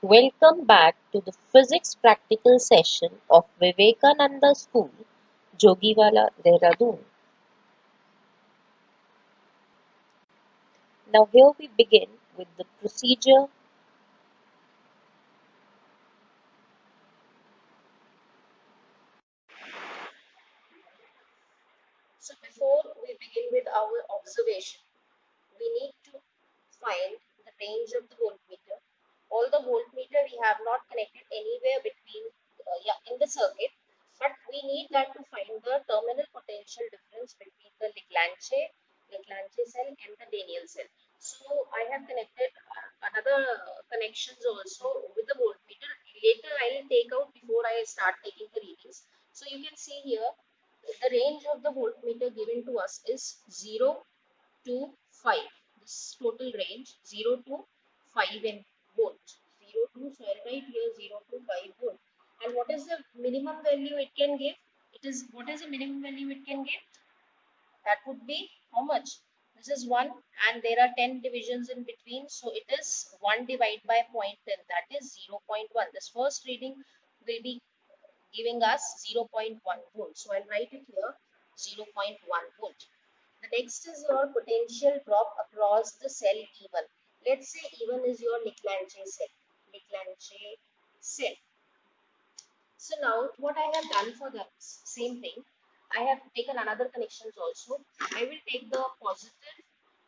Welcome back to the physics practical session of Vivekananda School, Jogiwala, Dehradun. Now here we begin with the procedure. So before we begin with our observation, we need to find the range of the voltmeter. All the voltmeter we have not connected anywhere between in the circuit, but we need that to find the terminal potential difference between the Leclanché cell and the Daniell cell. So I have connected another connections also with the voltmeter. Later I will take out before I start taking the readings. So you can see here the range of the voltmeter given to us is 0 to 5. This total range 0 to 5 in volt. 0 to, so I'll write here 0 to 5 volt. And what is the minimum value it can give? It is, what is the minimum value it can give? That would be how much? This is 1 and there are 10 divisions in between. So it is 1 divided by 0.10, that is 0.1. This first reading will be giving us 0.1 volt. So I'll write it here 0.1 volt. The next is your potential drop across the cell E1. Let's say E1 is your Leclanché cell. Leclanché cell. So now what I have done for the same thing, I have taken another connections also. I will take the positive.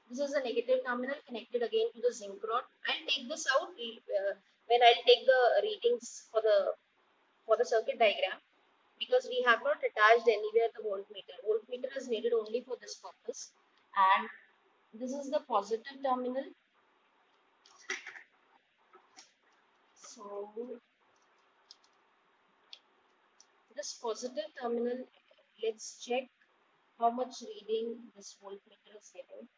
This is the negative terminal connected again to the zinc rod. I'll take this out when I'll take the readings for the circuit diagram, because we have not attached anywhere the voltmeter. Voltmeter is needed only for this purpose. And this is the positive terminal. So this positive terminal, let's check how much reading this voltmeter is giving.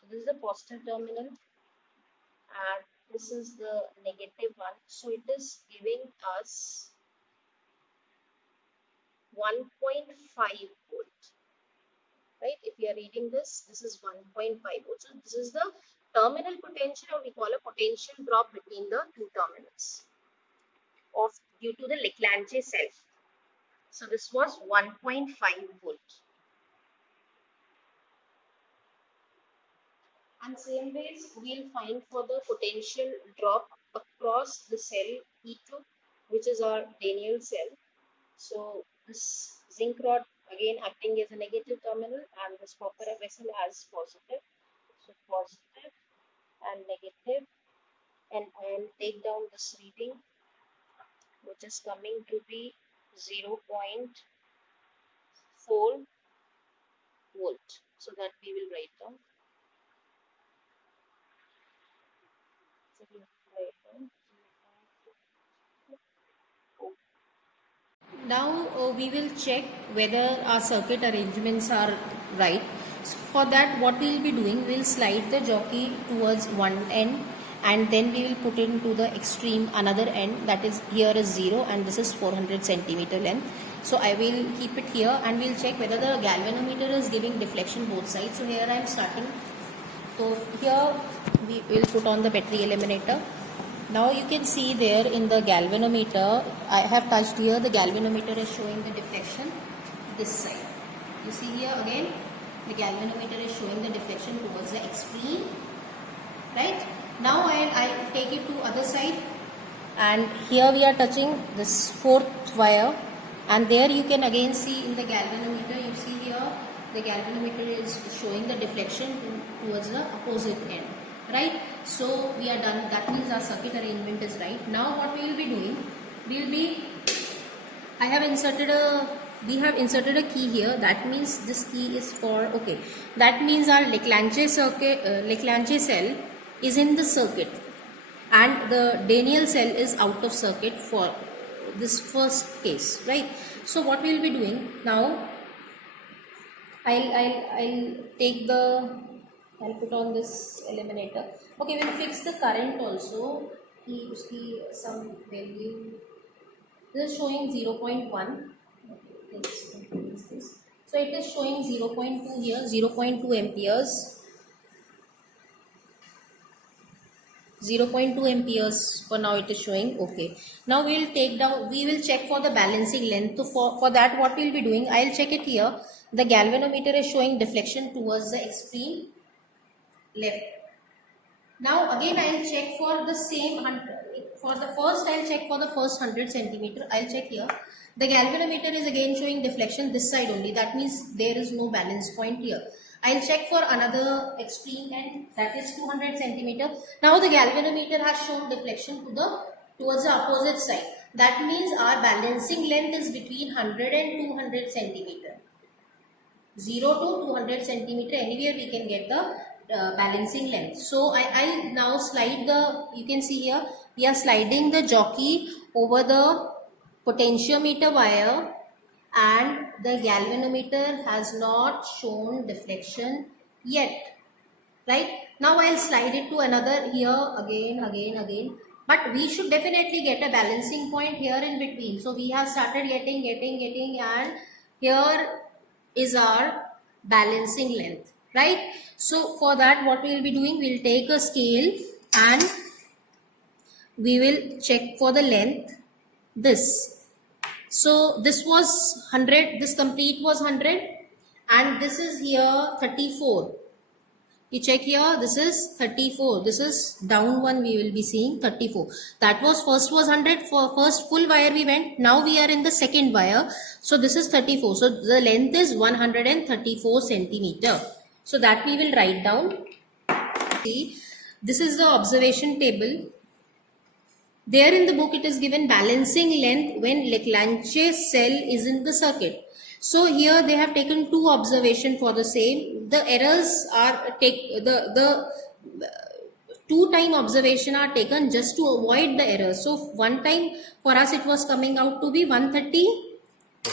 So this is the positive terminal and this is the negative one. So it is giving us 1.5 volt. Right? If we are reading this, this is 1.5 volts. So this is the terminal potential, or we call a potential drop between the two terminals of due to the Leclanché cell. So this was 1.5 volt. And same ways we'll find for the potential drop across the cell E2, which is our Daniell cell. So this zinc rod again acting as a negative terminal and this copper vessel as positive. So positive and negative, and I'll take down this reading, which is coming to be 0.4 volt. So that we will write down. So we will write down 0.4. Now we will check whether our circuit arrangements are right. So for that, what we will be doing, we will slide the jockey towards one end and then we will put into the extreme another end, that is here is 0 and this is 400 centimeter length. So I will keep it here and we will check whether the galvanometer is giving deflection both sides. So here I am starting. So here we will put on the battery eliminator. Now you can see there in the galvanometer, I have touched here, the galvanometer is showing the deflection this side. You see here again, the galvanometer is showing the deflection towards the extreme, right? Now I'll take it to other side, and here we are touching this fourth wire, and there you can again see in the galvanometer, you see here the galvanometer is showing the deflection towards the opposite end, right? So we are done. That means our circuit arrangement is right. Now what we will be doing, I have inserted a, we have inserted a key here. That means this key is for, okay, that means our Leclanché circuit, Leclanché cell is in the circuit and the Daniell cell is out of circuit for this first case, right? So what we will be doing now, I'll take the, I'll put on this eliminator. Okay, we'll fix the current also. Some value. This is showing 0.1. Let's increase this. So it is showing 0.2 here, 0.2 amperes. 0.2 amperes for now it is showing. Okay, now we will check for the balancing length. So for that, what we'll be doing, I'll check it here. The galvanometer is showing deflection towards the extreme left. Now again I'll check for the same for the first, I'll check for the first 100 centimeter. I'll check here. The galvanometer is again showing deflection this side only. That means there is no balance point here. I'll check for another extreme end, that is 200 centimeter. Now the galvanometer has shown deflection towards the opposite side. That means our balancing length is between 100 and 200 centimeter. 0 to 200 centimeter, anywhere we can get the balancing length. So I'll now slide you can see here, we are sliding the jockey over the potentiometer wire, and the galvanometer has not shown deflection yet. Right? Now I'll slide it to another here, again. But we should definitely get a balancing point here in between. So we have started getting, and here is our balancing length. Right? So for that, what we will be doing, we will take a scale and we will check for the length. So this was 100, this complete was 100, and this is here 34. You check here, this is 34. This is down one, we will be seeing 34. That was first was 100, for first full wire we went. Now we are in the second wire. So this is 34. So the length is 134 centimeter. So that we will write down. See, this is the observation table. There in the book it is given balancing length when Leclanché cell is in the circuit. So here they have taken two observation for the same. The errors are the 2-time observation are taken just to avoid the errors. So one time for us it was coming out to be 130.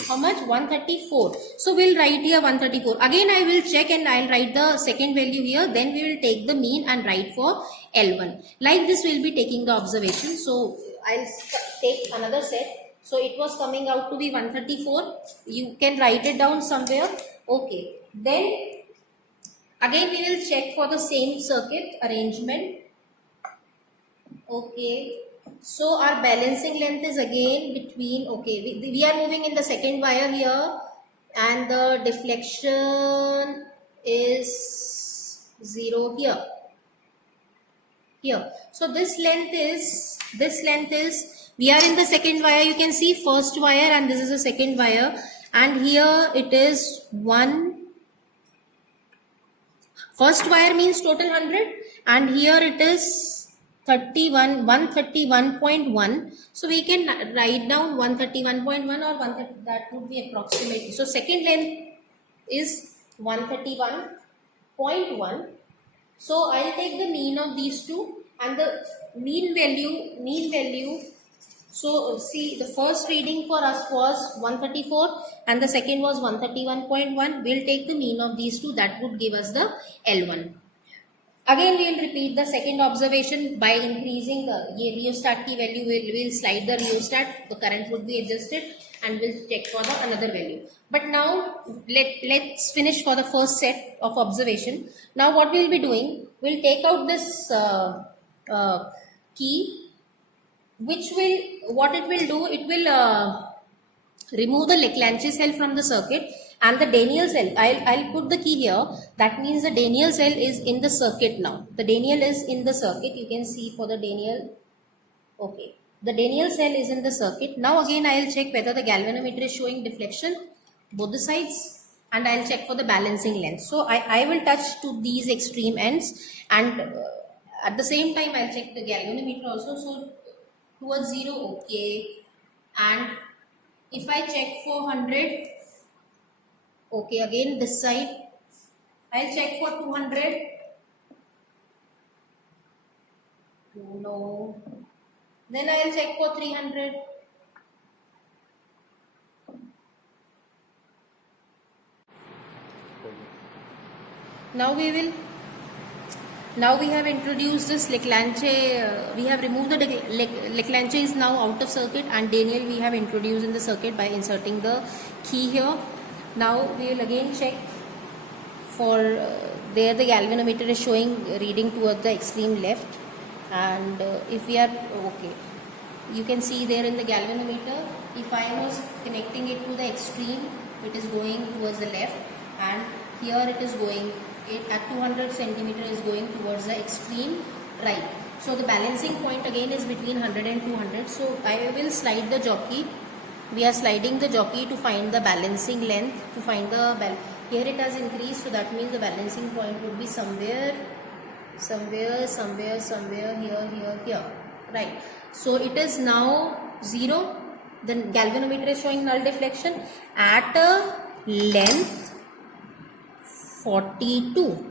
How much? 134. So we'll write here 134. Again I will check and I'll write the second value here. Then we will take the mean and write for L1. Like this we'll be taking the observation. So I'll take another set. So it was coming out to be 134. You can write it down somewhere. Okay. Then again we will check for the same circuit arrangement. Okay. So our balancing length is again between, okay, we are moving in the second wire here, and the deflection is 0 here. So this length is, we are in the second wire, you can see first wire and this is the second wire, and here it is 1. First wire means total 100, and here it is 131.1. So we can write down 131.1 or 130, that would be approximately. So second length is 131.1. So I'll take the mean of these two, and the mean value. So see, the first reading for us was 134 and the second was 131.1. We'll take the mean of these two, that would give us the L1. Again we will repeat the second observation by increasing the rheostat key value. We'll slide the rheostat, the current would be adjusted, and we'll check for the another value. But now let's finish for the first set of observation. Now what we'll be doing, we'll take out this key, which will, what it will do, it will remove the Leclanché cell from the circuit, and the Daniell cell, I'll put the key here. That means the Daniell cell is in the circuit now. The Daniell is in the circuit. You can see for the Daniell. Okay. The Daniell cell is in the circuit. Now again I'll check whether the galvanometer is showing deflection, both the sides, and I'll check for the balancing length. So I will touch to these extreme ends, and at the same time I'll check the galvanometer also. So towards 0, okay. And if I check for 100, okay, again this side, I'll check for 200. No. Then I'll check for 300. Now we have introduced this Leclanché, we have removed the Leclanché is now out of circuit, and Daniell we have introduced in the circuit by inserting the key here. Now we will again check for there the galvanometer is showing reading towards the extreme left, And if we are okay, you can see there in the galvanometer, if I was connecting it to the extreme, it is going towards the left, and here it is going, it at 200 centimeter is going towards the extreme right. So the balancing point again is between 100 and 200. So I will slide the jockey. We are sliding the jockey to find the balancing length, to find the here it has increased, so that means the balancing point would be somewhere here, right? So it is now 0. The galvanometer is showing null deflection at a length 42.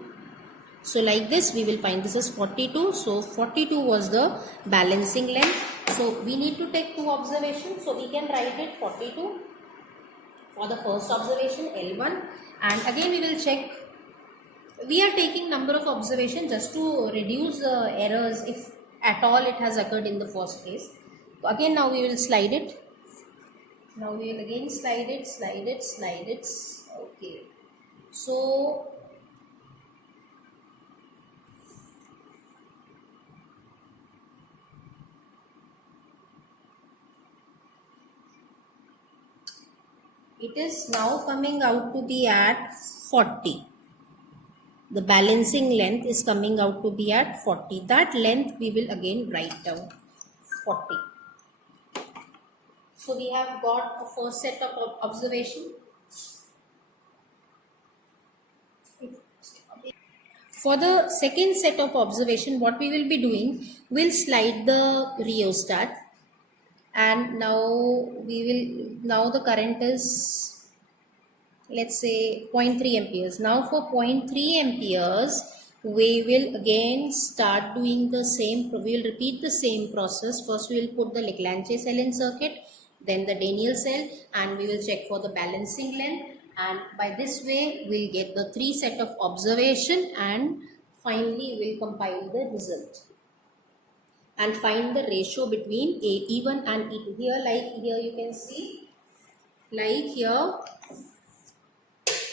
So like this we will find this is 42. So 42 was the balancing length. So we need to take 2 observations. So we can write it 42 for the first observation, L1, and again we will check. We are taking number of observations just to reduce the errors if at all it has occurred in the first case. So again now we will slide it. Now we will again slide it. Okay. So it is now coming out to be at 40. The balancing length is coming out to be at 40. That length we will again write down 40. So we have got a first set of observation. For the second set of observation, what we will be doing, we'll slide the rheostat, and now the current is, let's say, 0.3 amperes. Now for 0.3 amperes, we will again start doing the same, we will repeat the same process. First we will put the Leclanché cell in circuit, then the Daniell cell, and we will check for the balancing length, and by this way we'll get the 3 set of observation, and finally we'll compile the result and find the ratio between E1 and E2. Here you can see,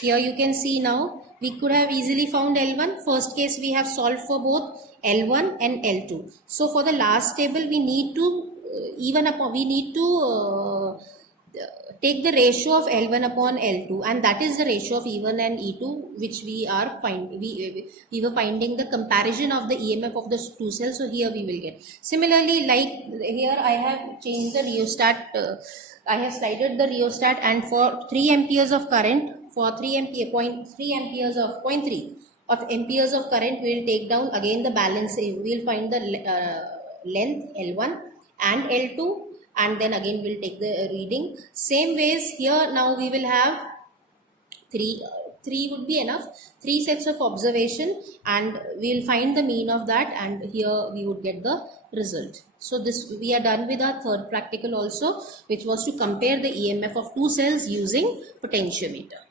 here you can see now we could have easily found L1. First case we have solved for both L1 and L2. So for the last table we need to take the ratio of L1 upon L2, and that is the ratio of E1 and E2, which we are finding. We were finding the comparison of the EMF of the 2 cells. So here we will get. Similarly, like here I have changed the rheostat. I have slided the rheostat, and for 3 amperes of current, for 0.3 amperes of current, we will take down again the balance. We will find the length L1 and L2, and then again we'll take the reading. Same ways here now we will have 3 would be enough, 3 sets of observation, and we'll find the mean of that, and here we would get the result. So this, we are done with our third practical also, which was to compare the EMF of 2 cells using potentiometer.